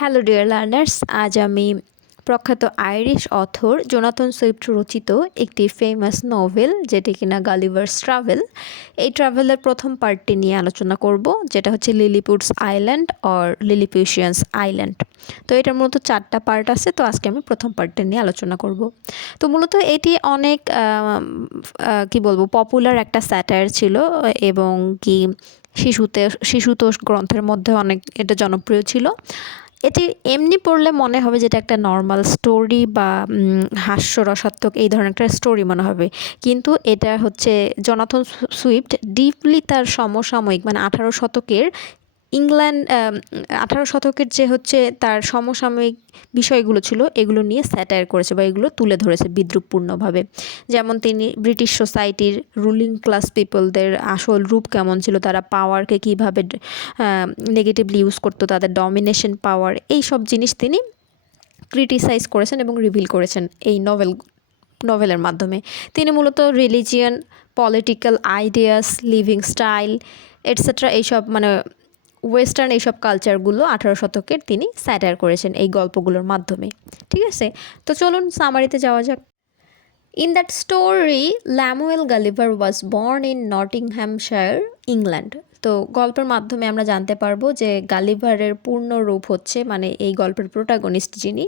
Hello dear learners, আজ আমি প্রখ্যাত আইরিশ অথর জোনাথন সুইফট রচিত একটি ফেমাস নোভেল যেটি কিনা গালিভার্স ট্রাভেল, এই ট্রাভেলের প্রথম পার্টটি নিয়ে আলোচনা করব, যেটা হচ্ছে লিলিপুটস আইল্যান্ড অর লিলিপুশিয়ান্স আইল্যান্ড। তো এটার মূলত 4টা পার্ট আছে, তো আজকে আমি প্রথম পার্টটা নিয়ে আলোচনা করব। তো মূলত এটি অনেক কি বলবো পপুলার একটা স্যাটায়ার ছিল এবং কি শিশুতোষ গ্রন্থের মধ্যে অনেক এটা জনপ্রিয় ছিল। এটি এমনি পড়লে মনে হবে যেটা একটা নর্মাল স্টোরি বা হাস্যরসাত্মক এই ধরনের একটা স্টোরি মনে হবে, কিন্তু এটা হচ্ছে জোনাথন সুইফট ডিপলি তার সমসাময়িক মানে 18 শতকের ইংল্যান্ড 18 শতকের যে হচ্ছে তার সমসাময়িক বিষয়গুলো ছিল এগুলো নিয়ে স্যাটায়ার করেছে বা এগুলো তুলে ধরেছে বিদ্রূপপূর্ণভাবে। যেমন তিনি ব্রিটিশ সোসাইটির রুলিং ক্লাস পিপলদের আসল রূপ কেমন ছিল, তারা পাওয়ারকে কীভাবে নেগেটিভলি ইউজ করতো, তাদের ডমিনেশন পাওয়ার, এই সব জিনিস তিনি ক্রিটিসাইজ করেছেন এবং রিভিল করেছেন এই নভেলের মাধ্যমে। তিনি মূলত religion, political ideas, living style etcetera এইসব মানে ওয়েস্টার্ন এইসব কালচারগুলো 18 শতকের তিনি স্যাটায়ার করেছেন এই গল্পগুলোর মাধ্যমে। ঠিক আছে, তো চলুন সামারিতে যাওয়া যাক। In that story, Lemuel Gulliver was born in Nottinghamshire, England. তো গল্পের মাধ্যমে আমরা জানতে পারবো যে গালিভারের পূর্ণ রূপ হচ্ছে মানে এই গল্পের প্রোটাগনিস্ট যিনি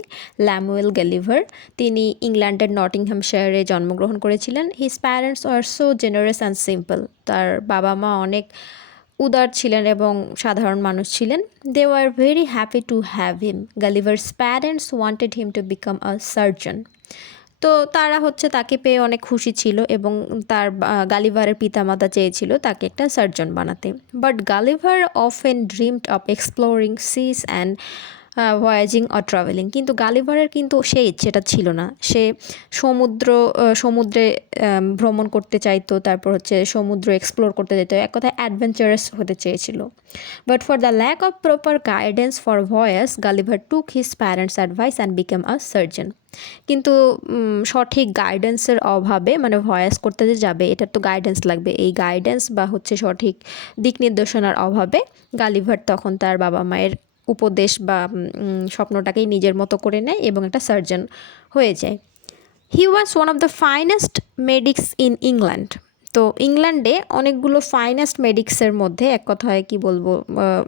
ল্যামুয়েল গালিভার, তিনি ইংল্যান্ডের নটিংহ্যামশায়ারে জন্মগ্রহণ করেছিলেন। His parents are so generous and simple. তার বাবা মা অনেক উদার ছিলেন এবং সাধারণ মানুষ ছিলেন। They were very happy to have him. Gulliver's parents wanted him to become a surgeon. তো তারা হচ্ছে তাকে পেয়ে অনেক খুশি ছিল এবং তার গালিভারের পিতামাতা চেয়েছিল তাকে একটা সার্জন বানাতে। But Gulliver often dreamed of exploring seas and voyaging or travelling. কিন্তু গালিভারের কিন্তু সেই ইচ্ছেটা ছিল না। সে সমুদ্রে ভ্রমণ করতে চাইতো, তারপর হচ্ছে সমুদ্র এক্সপ্লোর করতে যেত, এক কথায় অ্যাডভেঞ্চারাস হতে চেয়েছিল। But for the lack of proper guidance for voice, Gulliver took his parents advice and became a surgeon. কিন্তু সঠিক গাইডেন্সের অভাবে, মানে ভয়েস করতে যে যাবে এটার তো গাইডেন্স লাগবে, এই গাইডেন্স বা হচ্ছে সঠিক দিক নির্দেশনার অভাবে গালিভার তখন তার বাবা মায়ের উপদেশ বা স্বপ্নটাকেই নিজের মতো করে নেয় এবং একটা সার্জন হয়ে যায়। He was one of the finest medics in England. তো ইংল্যান্ডে অনেকগুলো ফাইনেস্ট মেডিক্সের মধ্যে এক কথায় কি বলবো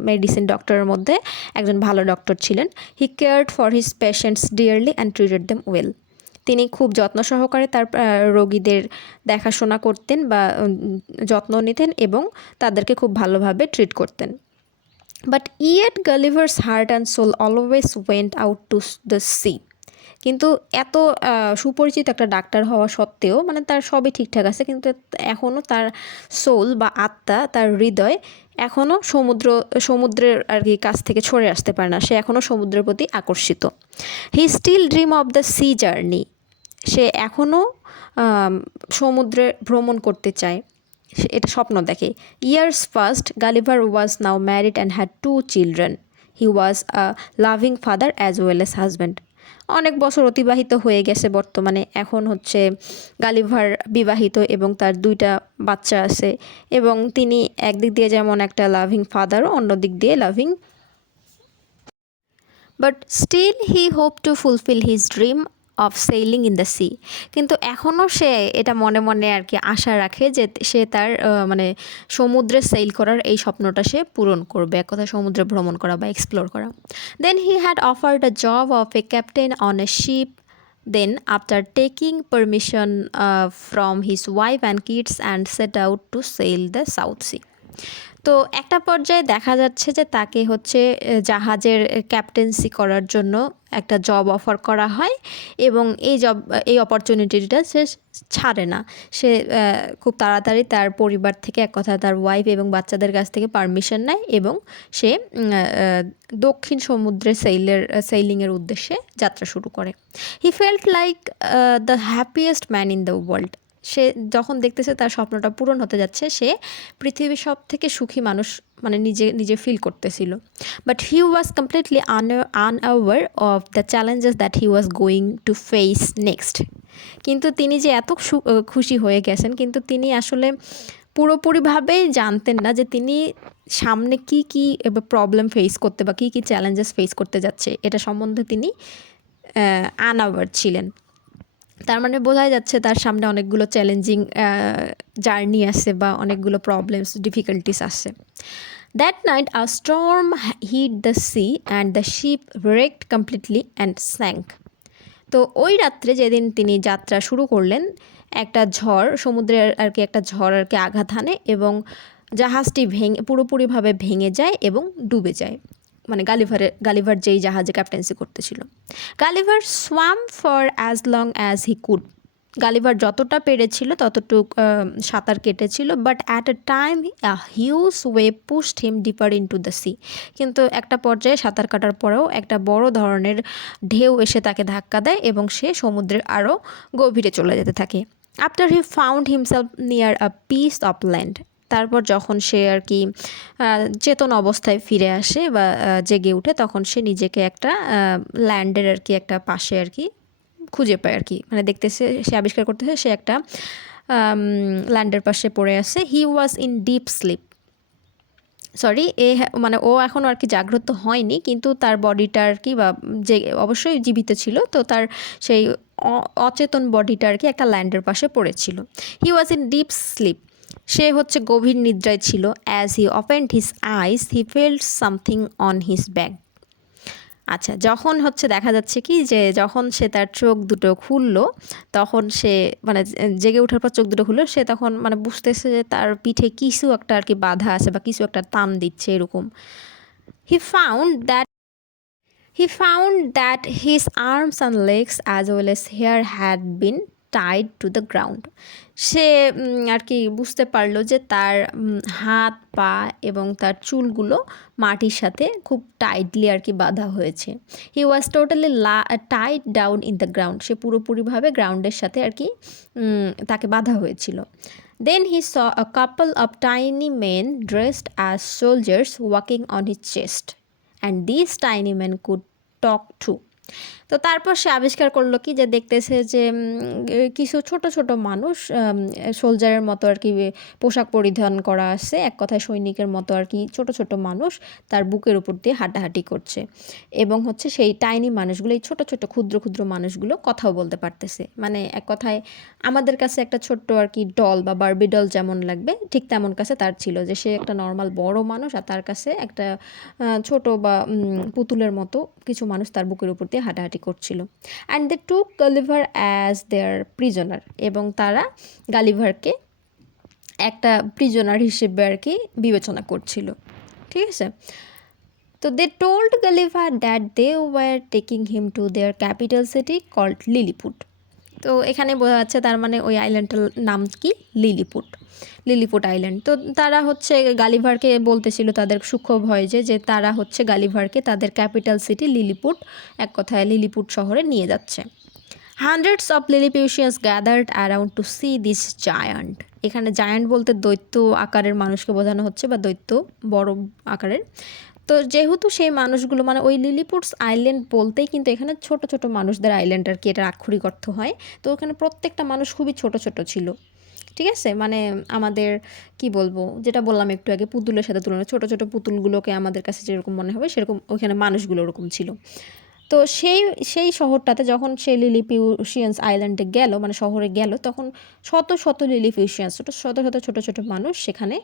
মেডিসিন ডক্টরের মধ্যে একজন ভালো ডক্টর ছিলেন। He cared for his patients dearly and treated them well. তিনি খুব যত্ন সহকারে তার রোগীদের দেখাশোনা করতেন বা যত্ন নিতেন এবং তাদেরকে খুব ভালোভাবে ট্রিট করতেন। But yet Gulliver's heart and soul always went out to the sea. কিন্তু এত সুপরিচিত একটা ডাক্তার হওয়া সত্ত্বেও মানে তার সবই ঠিকঠাক আছে, কিন্তু এখনও তার সোল বা আত্মা, তার হৃদয় এখনও সমুদ্রের আর কি কাছ থেকে সরে আসতে পারে না। সে এখনও সমুদ্রের প্রতি আকর্ষিত। He still dream of the sea journey. সে এখনও সমুদ্রে ভ্রমণ করতে চায়, এটা স্বপ্ন দেখে। Years first, Gulliver was now married and had 2 children. He was a loving father as well as husband. অনেক বছর অতিবাহিত হয়ে গেছে, বর্তমানে এখন হচ্ছে গালিভার বিবাহিত এবং তার 2টা বাচ্চা আছে এবং তিনি একদিক দিয়ে যেমন একটা লাভিং ফাদারও, অন্য দিক দিয়ে loving. But still he hope to fulfil his dream of sailing in the sea. কিন্তু এখনও সে এটা মনে মনে আর কি আশা রাখে যে সে তার মানে সমুদ্রে সেইল করার এই স্বপ্নটা সে পূরণ করবে, এক কথা সমুদ্রে ভ্রমণ করা বা এক্সপ্লোর করা। Then he had offered a job of a captain on a ship. Then, after taking permission from his wife and kids and set out to sail the South Sea. তো একটা পর্যায়ে দেখা যাচ্ছে যে তাকে হচ্ছে জাহাজের ক্যাপ্টেন্সি করার জন্য একটা জব অফার করা হয় এবং এই অপরচুনিটিটা সে ছাড়ে না। সে খুব তাড়াতাড়ি তার পরিবার থেকে, এক কথা তার ওয়াইফ এবং বাচ্চাদের কাছ থেকে পারমিশন নেয় এবং সে দক্ষিণ সমুদ্রে সেইলিংয়ের উদ্দেশ্যে যাত্রা শুরু করে। He felt like the happiest man in the world. সে যখন দেখতেছে তার স্বপ্নটা পূরণ হতে যাচ্ছে, সে পৃথিবীর সব থেকে সুখী মানুষ মানে নিজে ফিল করতেছিল। But he was completely unaware of the challenges that he was going to face next. কিন্তু তিনি যে এত খুশি হয়ে গেছেন, কিন্তু তিনি আসলে পুরোপুরিভাবেই জানতেন না যে তিনি সামনে কি কি প্রবলেম ফেস করতে বা কি কি চ্যালেঞ্জেস ফেস করতে যাচ্ছে, এটা সম্বন্ধে তিনি আনঅ্যাওয়ার ছিলেন। তার মানে বোঝাই যাচ্ছে তার সামনে অনেকগুলো চ্যালেঞ্জিং জার্নি আছে বা অনেকগুলো প্রবলেমস ডিফিকাল্টিস আছে। That night a storm hit the sea and the ship wrecked completely and sank. তো ওই রাত্রে যেদিন তিনি যাত্রা শুরু করলেন, একটা ঝড়, সমুদ্রের আর কি একটা ঝড় আর কি আঘাত হানে এবং জাহাজটি পুরোপুরিভাবে ভেঙে যায় এবং ডুবে যায়। মানে গালিভার যেই জাহাজে ক্যাপ্টেন্সি করতেছিল। Gulliver swam for as long as he could. গালিভার যতটা পেরেছিল ততটুক সাঁতার কেটেছিল, but at a time a huge wave pushed him deeper into the sea. কিন্তু একটা পর্যায়ে সাঁতার কাটার পরেও একটা বড় ধরনের ঢেউ এসে তাকে ধাক্কা দেয় এবং সে সমুদ্রের আরও গভীরে চলে যেতে থাকে। After he found himself near a piece of land. তারপর যখন সে আর কি চেতন অবস্থায় ফিরে আসে বা জেগে উঠে, তখন সে নিজেকে একটা ল্যান্ডের আর কি একটা পাশে আর কি খুঁজে পায় আর কি, মানে দেখতেছে, সে আবিষ্কার করতেছে সে একটা ল্যান্ডের পাশে পড়ে আছে। He was in deep sleep. Sorry, মানে ও এখনও আর কি জাগ্রত হয়নি, কিন্তু তার বডিটা আর কি বা যে অবশ্যই জীবিত ছিল, তো তার সেই অচেতন বডিটা আর কি একটা ল্যান্ডের পাশে পড়েছিল। হি ওয়াজ ইন ডিপ স্লিপ। সে হচ্ছে গভীর নিদ্রায় ছিল। As he opened his eyes he felt something on his back. আচ্ছা, যখন হচ্ছে দেখা যাচ্ছে কি যে যখন সে তার চোখ দুটো খুললো, তখন সে মানে জেগে ওঠার পর চোখ দুটো খুললো, সে তখন মানে বুঝতেছে যে তার পিঠে কিছু একটা আর কি বাধা আছে বা কিছু একটা টান দিচ্ছে এরকম। He found that He found that his arms and legs as well as hair had been tied to the ground. সে আর কি বুঝতে পারলো যে তার হাত, পা এবং তার চুলগুলো মাটির সাথে খুব টাইটলি আর কি বাঁধা হয়েছে। He was totally tied down in the ground. সে পুরোপুরিভাবে গ্রাউন্ডের সাথে আর কি তাকে বাঁধা হয়েছিল। Then he saw a couple of tiny men dressed as soldiers walking on his chest. And these tiny men could talk too. তো তারপর সে আবিষ্কার করলো কি যে দেখতেছে যে কিছু ছোট ছোট মানুষ সোলজারের মতো আর কি পোশাক পরিধান করা আছে, এক কথায় সৈনিকের মতো আর কি ছোট ছোট মানুষ তার বুকের উপর দিয়ে হাঁটাহাঁটি করছে এবং হচ্ছে সেই টাইনি মানুষগুলো, এই ছোট ছোট ক্ষুদ্র ক্ষুদ্র মানুষগুলো কথাও বলতে পারতেছে। মানে এক কথায় আমাদের কাছে একটা ছোট্ট আর কি ডল বা বারবি ডল যেমন লাগবে, ঠিক তেমন কাছে তার ছিল, যে সে একটা নর্মাল বড় মানুষ আর তার কাছে একটা ছোট বা পুতুলের মতো কিছু মানুষ তার বুকের উপর দিয়ে হাঁটাহাঁটি করছিল। And they took Gulliver as their prisoner. এবং তারা গালিভারকে একটা প্রিজনার হিসেবে আর কি বিবেচনা করছিল। ঠিক আছে, তো they told Gulliver that they were taking him to their capital city called Lilliput. তো এখানে বোঝা যাচ্ছে তার মানে ওই আইল্যান্ডটার নাম কি, লিলিপুট আইল্যান্ড। তো তারা হচ্ছে গালিভারকে বলতেছিল তাদের সূক্ষ্ম ভয়েজে যে তারা হচ্ছে গালিভারকে তাদের ক্যাপিটাল সিটি লিলিপুট, এক কথায় লিলিপুট শহরে নিয়ে যাচ্ছে। Hundreds of Lilliputians gathered around to see this giant. এখানে জায়ান্ট বলতে দৈত্য আকারের মানুষকে বোঝানো হচ্ছে বা দৈত্য বড় আকারের। তো যেহেতু সেই মানুষগুলো মানে ওই লিলিপুটস আইল্যান্ড বলতেই কিন্তু এখানে ছোট ছোট মানুষদের আইল্যান্ড আর কি, এটা আক্ষরিক অর্থ হয়। তো ওখানে প্রত্যেকটা মানুষ খুবই ছোট ছোট ছিল। ঠিক আছে, মানে আমাদের কি বলবো, যেটা বললাম একটু আগে, পুতুলের সাথে তুলনা, ছোট ছোট পুতুলগুলোকে আমাদের কাছে যেরকম মনে হবে সেরকম ওইখানে মানুষগুলো ওরকম ছিল। তো সেই শহরটাতে যখন সে লিলিপিউশিয়ান্স আইল্যান্ডে গেল, মানে শহরে গেল, তখন শত শত লিলিপিউশিয়ান্স, শত শত ছোট ছোট মানুষ সেখানে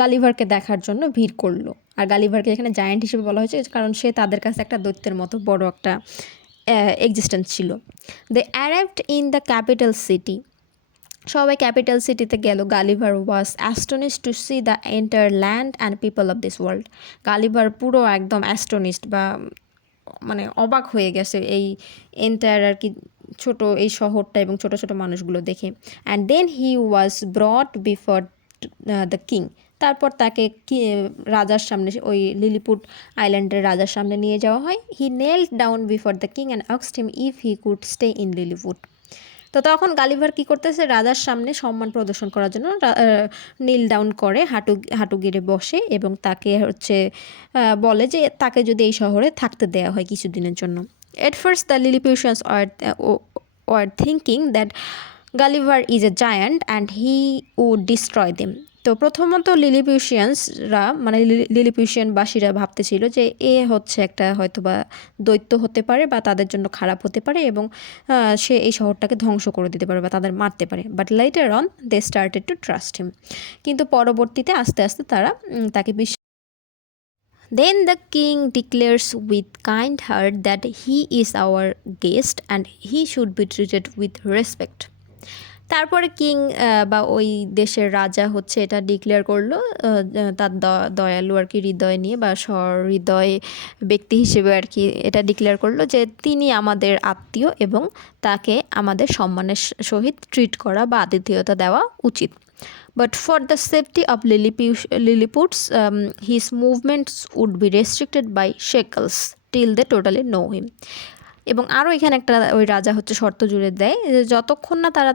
গালিভারকে দেখার জন্য ভিড় করলো। আর গালিভারকে এখানে জায়ান্ট হিসেবে বলা হয়েছে কারণ সে তাদের কাছে একটা দৈত্যের মতো বড় একটা এক্সিস্টেন্স ছিল। They arrived in the capital city. সবাই ক্যাপিটাল সিটিতে গেল। Gulliver was astonished to see the entire land and people of this world. Gulliver পুরো একদম অ্যাস্টনিশড বা মানে অবাক হয়ে গেছে এই এন্টায়ার আর কি ছোট এই শহরটা এবং ছোট ছোট মানুষগুলো দেখে। And then he was brought before the king. তারপর তাকে রাজার সামনে, ওই লিলিপুট আইল্যান্ডের রাজার সামনে নিয়ে যাওয়া হয়। He nailed down before the king and asked him if he could stay in Lilliput. তো তখন গালিভার কী করতেছে, রাজার সামনে সম্মান প্রদর্শন করার জন্য নীল ডাউন করে, হাঁটু গেড়ে বসে এবং তাকে হচ্ছে বলে যে তাকে যদি এই শহরে থাকতে দেওয়া হয় কিছুদিনের জন্য। At first the Lilliputians were thinking that Gulliver is a giant and he would destroy them. তো প্রথমত লিলিপিউশিয়ানসরা মানে লিলিপিউশিয়ানবাসীরা ভাবতেছিল যে এ হচ্ছে একটা হয়তো বা দৈত্য হতে পারে বা তাদের জন্য খারাপ হতে পারে এবং সে এই শহরটাকে ধ্বংস করে দিতে পারে বা তাদের মারতে পারে। But later on they started to trust him. কিন্তু পরবর্তীতে আস্তে আস্তে তারা তাকে বিশ্বাস। Then the king declares with kind heart that he is our guest and he should be treated with respect. তারপরে কিং বা ওই দেশের রাজা হচ্ছে এটা ডিক্লেয়ার করলো তার দয়ালু আর কি হৃদয় নিয়ে বা সহৃদয় ব্যক্তি হিসেবে আর কি এটা ডিক্লেয়ার করলো যে তিনি আমাদের আত্মীয় এবং তাকে আমাদের সম্মানের সহিত ট্রিট করা বা আতিথেয়তা দেওয়া উচিত। But for the safety of Lilliputs, his movements would be restricted by shackles till they totally know him. এবং আরও এখানে একটা ওই রাজা হচ্ছে শর্ত জুড়ে দেয় যে যতক্ষণ না তারা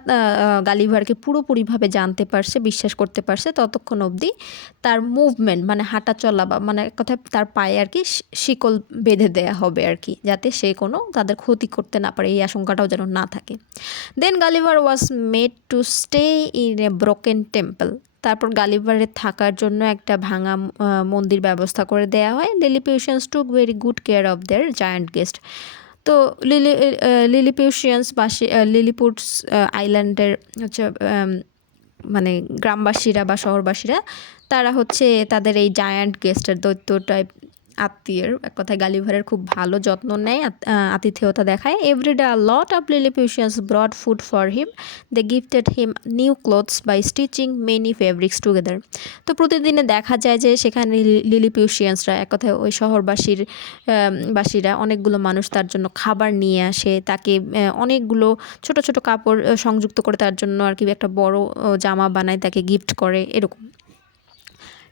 গালিভারকে পুরোপুরিভাবে জানতে পারছে বিশ্বাস করতে পারছে ততক্ষণ অবধি তার মুভমেন্ট মানে হাঁটা চলা বা মানে এক কথায় তার পায়ে আর কি শিকল বেঁধে দেয়া হবে আর কি, যাতে সে কোনো তাদের ক্ষতি করতে না পারে, এই আশঙ্কাটাও যেন না থাকে। Then Gulliver was made to stay in a broken temple. তারপর গালিভারের থাকার জন্য একটা ভাঙা মন্দির ব্যবস্থা করে দেওয়া হয়। Lilliputians took very good care of their giant guest. তো লিলিপিউশিয়ানসবাসী লিলিপুটস আইল্যান্ডের হচ্ছে মানে গ্রামবাসীরা বা শহরবাসীরা তারা হচ্ছে তাদের এই জায়ান্ট গেস্টের দৈত্য টাইপ আত্মীয়ের এক কথায় গালিভারের খুব ভালো যত্ন নেয়, আতিথেয়তা দেখায়। Everyday a lot of Lilliputians brought food for him, they gifted him new clothes by stitching many fabrics together. তো প্রতিদিনে দেখা যায় যে সেখানে লিলিপিউশিয়ানসরা এক কথায় ওই শহরবাসীর বাসীরা অনেকগুলো মানুষ তার জন্য খাবার নিয়ে আসে, তাকে অনেকগুলো ছোট ছোট কাপড় সংযুক্ত করে তার জন্য আর কি একটা বড় জামা বানায় তাকে গিফট করে এরকম।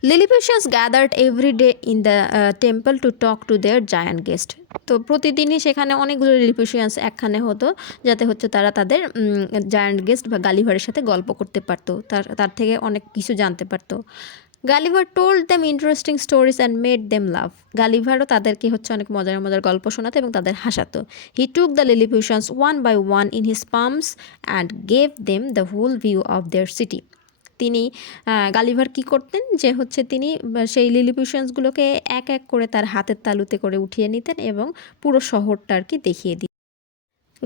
Lilliputians gathered every day in the temple to talk to their giant guest. তো প্রতিদিনই সেখানে অনেকগুলো লিলিপিউশিয়ানস একখানে হতো যাতে হচ্ছে তারা তাদের জায়ান্ট গেস্ট বা গালিভারের সাথে গল্প করতে পারতো, তার থেকে অনেক কিছু জানতে পারতো। Gulliver told them interesting stories and made them laugh. গালিভারও তাদেরকে হচ্ছে অনেক মজার মজার গল্প শোনাতো এবং তাদের হাসাতো। He took the Lilliputians one by one in his palms and gave them the whole view of their city. তিনি গালিভার কি করতেন যে হচ্ছে তিনি সেই লিলিপিউশিয়ানসগুলোকে এক এক করে তার হাতের তালুতে করে উঠিয়ে নিতেন এবং পুরো শহরটা আর কি দেখিয়ে দিতেন।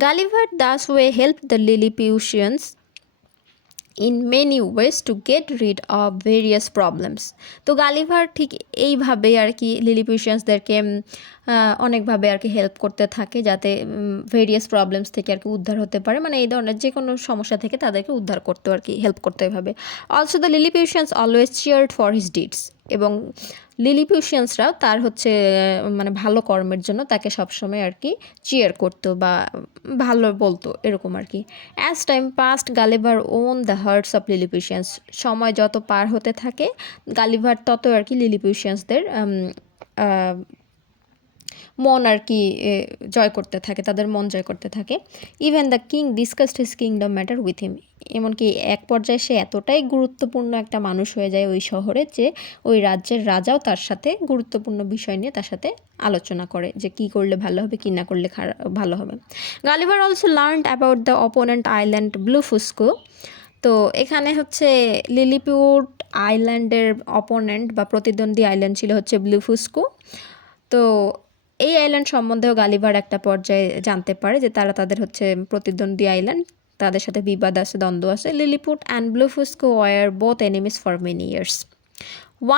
Gulliver thus way help the Lilliputians in many ways to get rid of various problems. তো গালিভার ঠিক এইভাবেই আর কি লিলিপিউশিয়ানসদেরকে অনেকভাবে আর কি হেল্প করতে থাকে যাতে ভেরিয়াস প্রবলেমস থেকে আর কি উদ্ধার হতে পারে, মানে এই ধরনের যে কোনো সমস্যা থেকে তাদেরকে উদ্ধার করতে আর কি হেল্প করতে এভাবে। Also the Lilliputians always cheered for his deeds. এবং লিলিপিউশিয়ানসরাও তার হচ্ছে মানে ভালো কর্মের জন্য তাকে সবসময় আর কি চিয়ার করতো বা ভালো বলতো এরকম আর কি। As time passed Gulliver won the hearts of Lilliputians. সময় যত পার হতে থাকে গালিভার তত আর কি লিলিপিউশিয়ানসদের মন আর কি জয় করতে থাকে, তাদের মন জয় করতে থাকে। Even the king discussed his kingdom matter with him. এমনকি এক পর্যায়ে সে এতটাই গুরুত্বপূর্ণ একটা মানুষ হয়ে যায় ওই শহরে যে ওই রাজ্যের রাজাও তার সাথে গুরুত্বপূর্ণ বিষয় নিয়ে তার সাথে আলোচনা করে যে কী করলে ভালো হবে কী না করলে ভালো হবে। Gulliver also learned about the opponent island Blefuscu. তো এখানে হচ্ছে লিলিপুট আইল্যান্ডের অপোনেন্ট বা প্রতিদ্বন্দ্বী আইল্যান্ড ছিল হচ্ছে ব্লুফুস্কো। তো এই আইল্যান্ড সম্বন্ধেও গালিভার একটা পর্যায়ে জানতে পারে যে তারা তাদের হচ্ছে প্রতিদ্বন্দ্বী আইল্যান্ড, তাদের সাথে বিবাদ আছে, দ্বন্দ্ব আছে। Lilliput and Blefuscu war both enemies for many years.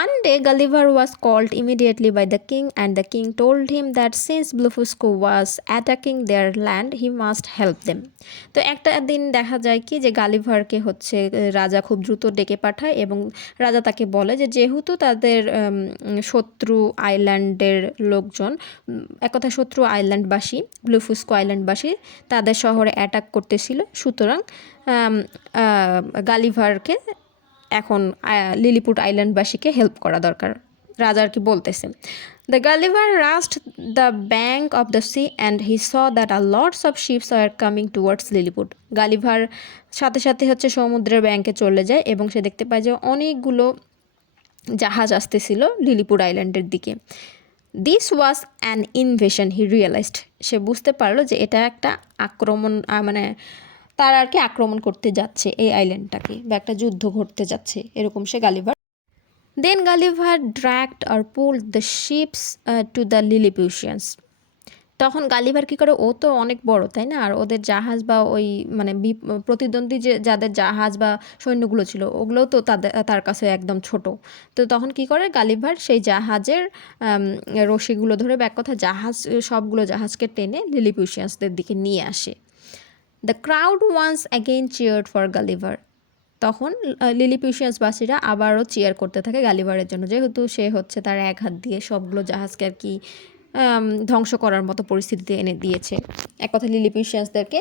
One day Gulliver was called immediately by the king, and the king told him that since Blufusco was attacking their land, he must help them. তো একটা দিন দেখা যায় কি যে গালিভারকে হচ্ছে রাজা খুব দ্রুত ডেকে পাঠায় এবং রাজা তাকে বলে যে যেহেতু তাদের শত্রু আইল্যান্ডের লোকজন এক কথা শত্রু আইল্যান্ডবাসী ব্লুফুস্কো আইল্যান্ডবাসী তাদের শহরে অ্যাটাক করতেছিল, সুতরাং গালিভারকে এখন লিলিপুট আইল্যান্ডবাসীকে হেল্প করা দরকার, রাজা আর কি বলতেছে। The Gulliver rushed the bank of the sea and he saw that are lots of ships are coming towards Lilliput. Gulliver সাথে সাথে হচ্ছে সমুদ্রের ব্যাঙ্কে চলে যায় এবং সে দেখতে পায় যে অনেকগুলো জাহাজ আসতেছিল লিলিপুট আইল্যান্ডের দিকে। This was an invasion he realized. সে বুঝতে পারলো যে এটা একটা আক্রমণ, মানে তারা আর কি আক্রমণ করতে যাচ্ছে এই আইল্যান্ডটাকে, বা একটা যুদ্ধ ঘটতে যাচ্ছে, এরকম সে Gulliver. Then Gulliver dragged or pulled the ships to the Lilliputians. তখন গালিভার কী করে, ও তো অনেক বড় তাই না, আর ওদের জাহাজ বা ওই মানে প্রতিদ্বন্দ্বী যে যাদের জাহাজ বা সৈন্যগুলো ছিল ওগুলোও তো তার কাছে একদম ছোট। তো তখন কি করে গালিভার সেই জাহাজের রশিগুলো ধরে, বা এক কথা জাহাজ, সবগুলো জাহাজকে টেনে লিলিপুশিয়ান্সদের দিকে নিয়ে আসে। The crowd once again cheered for Gulliver. তখন লিলিপুশিয়ান্সবাসীরা আবারও চিয়ার করতে থাকে গালিভারের জন্য, যেহেতু সে হচ্ছে তার এক হাত দিয়ে সবগুলো জাহাজকে আর কি ধ্বংস করার মতো পরিস্থিতিতে এনে দিয়েছে। এক কথা লিলিপুশিয়ান্সদেরকে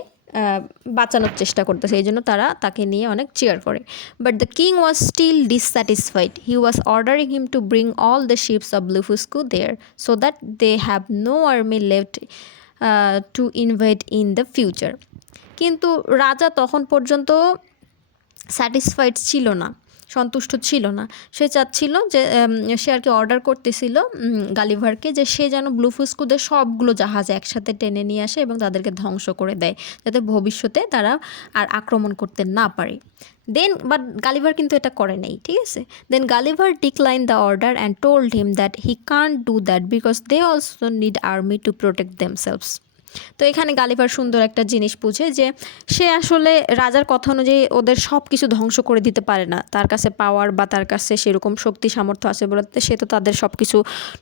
বাঁচানোর চেষ্টা করতেছে, এই জন্য তারা তাকে নিয়ে অনেক চিয়ার করে। But the king was still dissatisfied. He was ordering him to bring all the ships of Blefuscu there so that they have no army left to invite in the future. কিন্তু রাজা তখন পর্যন্ত satisfied ছিল না, সন্তুষ্ট ছিল না। সে চাচ্ছিল যে সে আর কি অর্ডার করতেছিল গালিভারকে যে সে যেন ব্লুফুস্কুদের সবগুলো জাহাজ একসাথে টেনে নিয়ে আসে এবং তাদেরকে ধ্বংস করে দেয়, যাতে ভবিষ্যতে তারা আর আক্রমণ করতে না পারে। বাট গালিভার কিন্তু এটা করে নাই, ঠিক আছে। Then Gulliver decline the order and told him that he can't do that because they also need army to protect themselves. তো এখানে গালিভার সুন্দর একটা জিনিস বুঝে যে সে আসলে রাজার কথা অনুযায়ী ওদের সব কিছু ধ্বংস করে দিতে পারে না, তার কাছে পাওয়ার বা তার কাছে সেরকম শক্তি সামর্থ্য আছে বলতে সে তো তাদের সব কিছু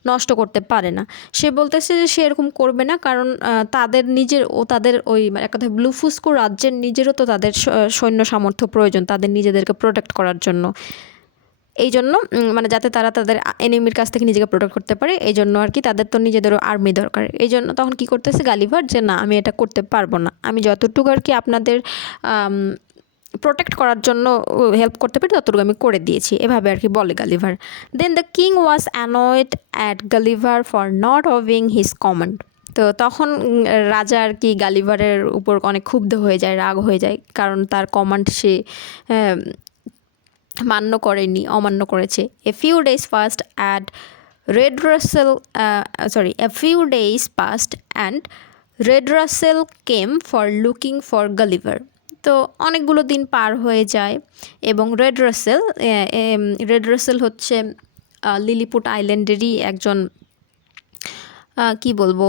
নষ্ট করতে পারে না। সে বলতেছে যে সে এরকম করবে না, কারণ তাদের নিজের তাদের ওই এক কথায় ব্লুফুস্কু রাজ্যের নিজেরও তো তাদের সৈন্য সামর্থ্য প্রয়োজন তাদের নিজেদেরকে প্রোটেক্ট করার জন্য। এই জন্য মানে যাতে তারা তাদের এনিমির কাছ থেকে নিজেকে প্রোটেক্ট করতে পারে, এই জন্য আর কি তাদের তো নিজেদেরও আর্মি দরকার। এই জন্য তখন কী করতেছে গালিভার যে না, আমি এটা করতে পারবো না, আমি যতটুকু আর কি আপনাদের প্রোটেক্ট করার জন্য হেল্প করতে পারি ততটুকু আমি করে দিয়েছি, এভাবে আর কি বলে Gulliver. Then the king was annoyed at Gulliver for not obeying his command. তো তখন রাজা আর কি গালিভারের উপর অনেক ক্ষুব্ধ হয়ে যায়, রাগ হয়ে যায়, কারণ তার কমান্ড সে অমান্য করেছে। A few days passed and Red Russell came for looking for Gulliver. তো অনেকগুলো দিন পার হয়ে যায় এবং রেড রাসেল হচ্ছে লিলিপুট আইল্যান্ডেরই একজন কি বলবো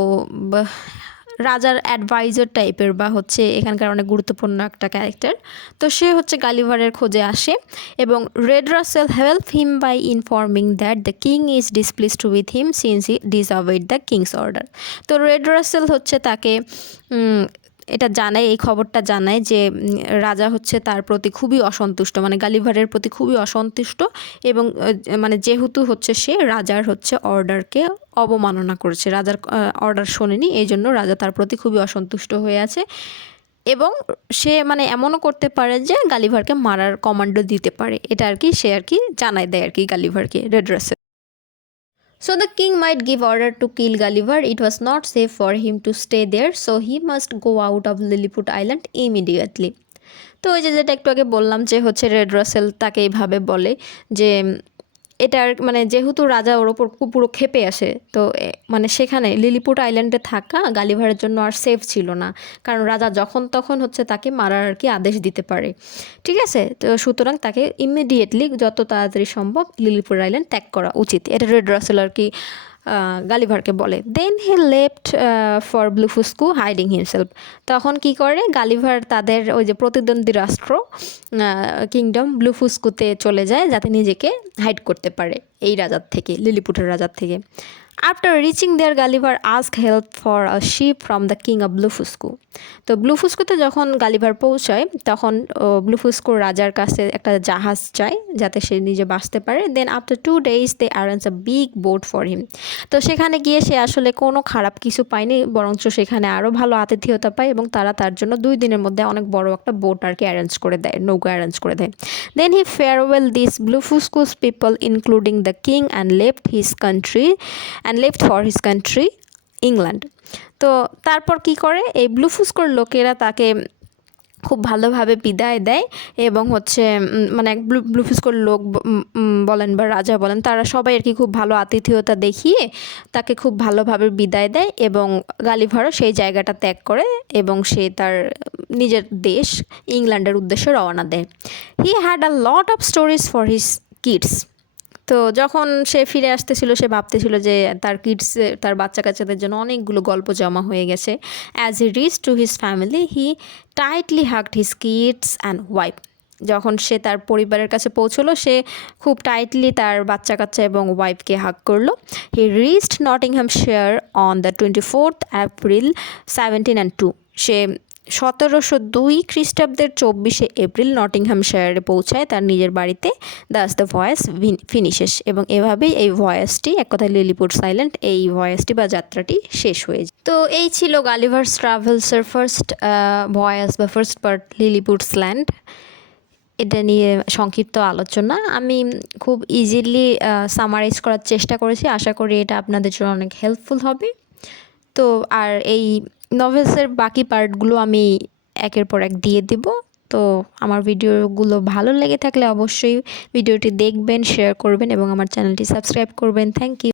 রাজার অ্যাডভাইজার টাইপের, বা হচ্ছে এখানকার অনেক গুরুত্বপূর্ণ একটা ক্যারেক্টার। তো সে হচ্ছে গালিভারের খোঁজে আসে এবং Red Russel help him by informing that the king is displeased with him since he disobeyed the king's order. তো রেড রাসেল হচ্ছে তাকে এটা জানায়, এই খবরটা জানায় যে রাজা হচ্ছে তার প্রতি খুবই অসন্তুষ্ট, মানে গালিভারের প্রতি খুবই অসন্তুষ্ট, এবং মানে যেহেতু হচ্ছে সে রাজার হচ্ছে অর্ডারকে অবমাননা করেছে, রাজার অর্ডার শোনেনি, এই জন্য রাজা তার প্রতি খুবই অসন্তুষ্ট হয়ে আছে। এবং সে মানে এমনও করতে পারে যে গালিভারকে মারার কমান্ডও দিতে পারে, এটা আর কি সে আর কি জানায় দেয় আর কি গালিভারকে, Red Russel. So the king might give order to kill Gulliver. It was not safe for him to stay there, so he must go out of Lilliput Island immediately. তো ওই যেটা একটু আগে বললাম যে হচ্ছে রেড রাসেল তাকে এইভাবে বলে যে এটার মানে যেহেতু রাজা ওর ওপর পুরো ক্ষেপে আসে, তো মানে সেখানে লিলিপুট আইল্যান্ডে থাকা গালিভারের জন্য আর সেফ ছিল না, কারণ রাজা যখন তখন হচ্ছে তাকে মারার আর কি আদেশ দিতে পারে, ঠিক আছে। তো সুতরাং তাকে ইমিডিয়েটলি যত তাড়াতাড়ি সম্ভব লিলিপুট আইল্যান্ড ত্যাগ করা উচিত, এটা রেড রাসেল আর কি গালিভারকে বলে। Then he left for Blefuscu hiding himself. তখন কি করে গালিভার তাদের ওই যে প্রতিদ্বন্দ্বী রাষ্ট্র কিংডম ব্লুফুস্কুতে চলে যায় যাতে নিজেকে হাইড করতে পারে এই রাজার থেকে, লিলিপুটের রাজার থেকে। After reaching there Gulliver ask help for a ship from the king of Blefuscu. তো ব্লুফুস্কুতে যখন গালিভার পৌঁছায় তখন ব্লুফুস্কুর রাজার কাছে একটা জাহাজ চায় যাতে সে নিজে বাঁচতে পারে। Then after 2 days they arrange a big boat for him. তো সেখানে গিয়ে সে আসলে কোনো খারাপ কিছু পায়নি, বরঞ্চ সেখানে আরও ভালো আতিথেয়তা পায় এবং তারা তার জন্য 2 দিনের মধ্যে অনেক বড় একটা বোট আর কি অ্যারেঞ্জ করে দেয়, নৌকা অ্যারেঞ্জ করে দেয়। Then he farewell this Blefuscu's people including the king and left for his country England. তো তারপর কি করে এই ব্লুফুস্কুর লোকেরা তাকে খুব ভালোভাবে বিদায় দেয় এবং হচ্ছে মানে ব্লুফুস্কুর লোক বলেন বা রাজা বলেন, তারা সবাই আর কি খুব ভালো আতিথেয়তা দেখিয়ে তাকে খুব ভালোভাবে বিদায় দেয় এবং গালিভারও সেই জায়গাটা ত্যাগ করে এবং সে তার নিজের দেশ ইংল্যান্ডের উদ্দেশ্যে রওনা দেয়। He had a lot of stories for his kids. তো যখন সে ফিরে আসতেছিল সে ভাবতেছিল যে তার কিডস, তার বাচ্চা কাচ্চাদের জন্য অনেকগুলো গল্প জমা হয়ে গেছে। As he reach to his family he tightly hugged his kids and wife. যখন সে তার পরিবারের কাছে পৌঁছলো সে খুব টাইটলি তার বাচ্চা কাচ্চা এবং ওয়াইফকে হাগ করলো। He reached Nottinghamshire on the 24th April 1702। সে 1702 খ্রিস্টাব্দের 24শে এপ্রিল নটিংহ্যামশায়ারে পৌঁছায় তার নিজের বাড়িতে। Das the voice finishes. এবং এভাবেই এই ভয়েসটি, এক কথায় লিলিপুটস আইল্যান্ড, এই ভয়েসটি বা যাত্রাটি শেষ হয়ে যায়। তো এই ছিল গালিভার্স ট্রাভেলসের ফার্স্ট ভয়েস বা ফার্স্ট পার্ট, লিলিপুটস ল্যান্ড। এটা নিয়ে সংক্ষিপ্ত আলোচনা আমি খুব ইজিলি সামারাইজ করার চেষ্টা করেছি। আশা করি এটা আপনাদের জন্য অনেক হেল্পফুল হবে। তো আর এই নভেলসের বাকি পার্টগুলো আমি একের পর এক দিয়ে দেব। তো আমার ভিডিওগুলো ভালো লেগে থাকলে অবশ্যই ভিডিওটি দেখবেন, শেয়ার করবেন এবং আমার চ্যানেলটি সাবস্ক্রাইব করবেন। Thank you.